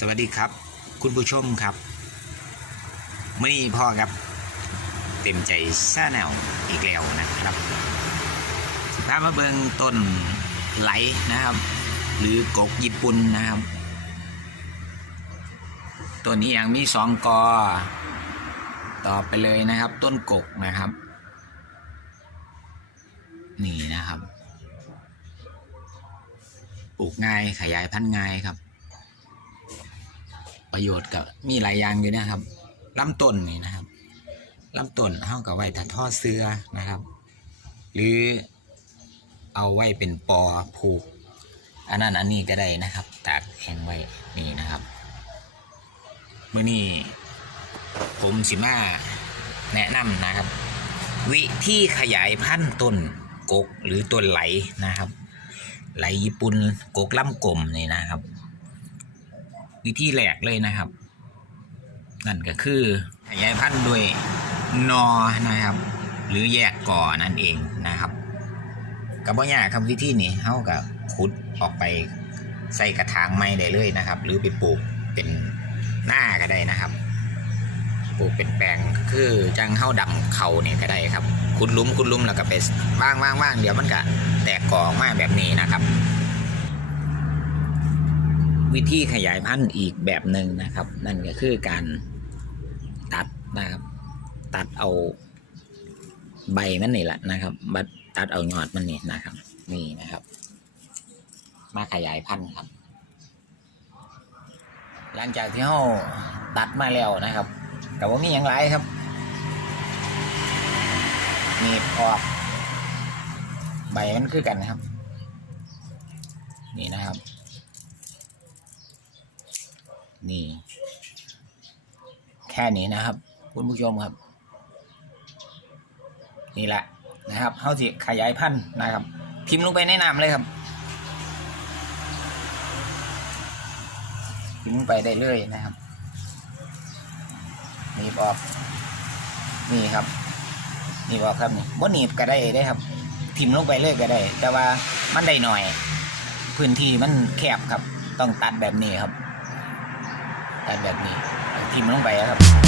สวัสดีครับ คุณผู้ชมครับมื่อนี้พ่อครับ เต็มใจซาแนวอีกแล้วนะครับพามาเบิงต้นไหลนะครับ หรือกกญี่ปุ่นนะครับต้นนี้ยังมีสองกอ ต่อไปเลยนะครับ ต้นกกนะครับ นี่นะครับปลูกง่ายขยายพันธุ์ง่ายครับ ประโยชน์กับมีหลายอย่างอยู่นะครับลำต้นนี่นะครับลำต้นเท่ากับไว้ถ้าทอดเสื้อนะครับ หรือเอาไว้เป็นปอผูก อันนั้นอันนี้ก็ได้นะครับตากแห้งไว้นี่นะครับเมื่อนี้ผมสิมาแนะนำนะครับ วิธีขยายพันธุ์ต้นกกหรือต้นไหลนะครับ ไหลญี่ปุ่นกกล่ำกลมนี่นะครับ วิธีแรกเลยนะครับ นั่นก็คือขยายพันธุ์ด้วยนอนะครับ หรือแยกก่อนั่นเองนะครับกับบ่ยากครับวิธีนี้เท่ากับขุดออกไปใส่กระถางไม้ได้เลยนะครับ หรือไปปลูกเป็นหน้าก็ได้นะครับ ปลูกเป็นแปลงคือจังเข้าดำเขาเนี่ยก็ได้ครับ ขุดลุ่มขุดลุ่มแล้วก็ไปว่างว่างว่างเดี๋ยวมันก็แตกกอออกมาแบบนี้นะครับ วิธีขยายพันธุ์อีกแบบหนึ่งนะครับ นั่นก็คือการตัดนะครับ ตัดเอาใบมันนี่แหละนะครับบัดตัดเอายอดมันนี่นะครับ นี่นะครับ มาขยายพันธุ์ครับ หลังจากที่เราตัดมาแล้วนะครับกับว่ามีอย่างไรครับนี่ออกใบมันคือกันนะครับ นี่นะครับ นี่ แค่นี้นะครับ คุณผู้ชมครับ นี่แหละนะครับเขาสิขยายพันธุ์นะครับ พิมพ์ลงไปในน้ำเลยครับ พิมพ์ลงไปได้เลยนะครับหนีบออกนี่ครับหนีบออกครับนี่บ่หนีบก็ได้ได้ครับ พิมพ์ลงไปเลยก็ได้ แต่ว่ามันได้หน่อย พื้นที่มันแคบครับ ต้องตัดแบบนี้ครับ ตัดแบบนี้ทีมพ์ลงไปครับ